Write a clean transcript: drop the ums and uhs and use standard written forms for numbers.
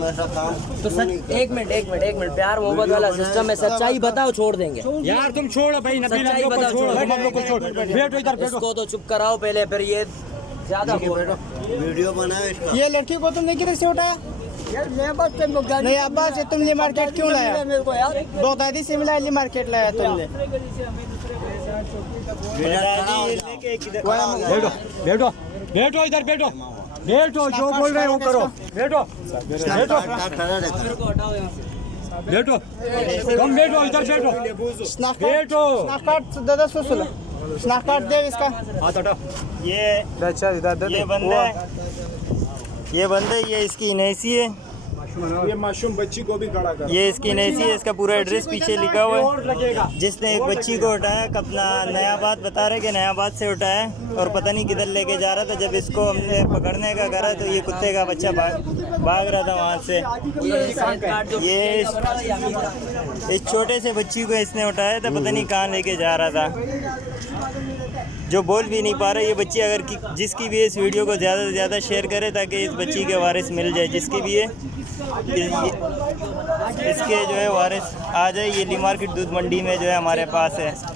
हम ऐसा काम तो क्यों नहीं करते? एक मिनट प्यार मोहब्बत वाला सिस्टम है, सच्चाई बताओ, छोड़ देंगे। यार तुम छोड़ो भाई, नबील हम लोग को छोड़ो, तुम हम लोग को छोड़ो। बैठो इधर बैठो। इसको तो चुप कराओ पहले, फिर ये ज्यादा ठीक है, बोल बैठो, वीडियो बनाओ इसका। ये लड़की को तुमने किधर से उठाया? नहीं अब्बास, ये तुमने मार्केट क्यों लाया? मेरे को यार बगदादी से मिला, ये मार्केट लाया तुमने। बैठो बैठो बैठो इधर बैठो बैठो, जो बोल रहे हो वो करो। बैठो बैठो खड़ा रहता है। को हटाओ यहाँ से। बैठो, तुम बैठो इधर बैठो बैठो। स्नैक दादा सुसुला स्नैक कार्ड दे इसका। हाथ हटाओ। ये बंदा ये इसकी नैसी है, ये मासूम बच्ची को भी खड़ा कर। ये इसकी नैसी है, इसका पूरा एड्रेस पीछे लिखा हुआ और लगेगा। है। जिसने एक बच्ची को उठाया, अपना नया बात बता रहे कि नया बात से उठाया और पता नहीं किधर लेके जा रहा था। जब इसको हमने पकड़ने का करा तो ये कुत्ते का बच्चा भाग रहा था वहाँ से। ये शायद कार्ड जो ये इस छोटे से बच्ची को इसने उठाया था, पता नहीं कहाँ लेके जा रहा था, जो बोल भी नहीं पा रहा। ये बच्ची अगर जिसकी भी इस वीडियो को ज़्यादा से ज़्यादा शेयर करे ताकि इस बच्ची के वारिस मिल जाए, जिसकी भी है इसके जो है वारिस आ जाए। ये ली मार्केट दूध मंडी में जो है हमारे पास है।